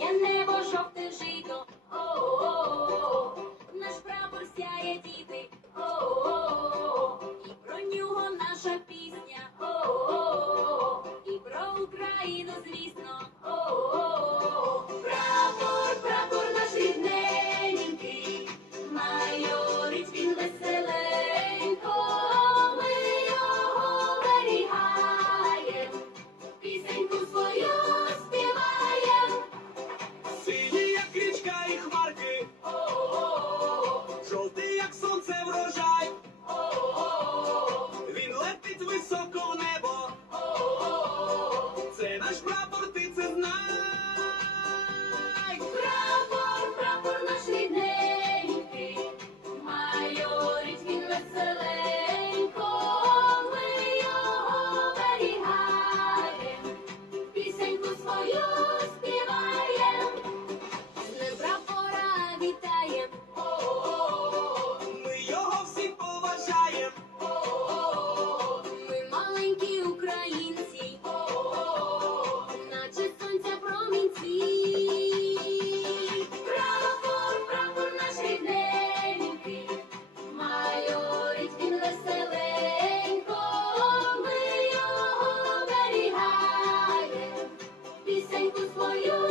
синє небо, жовтий жито. for you.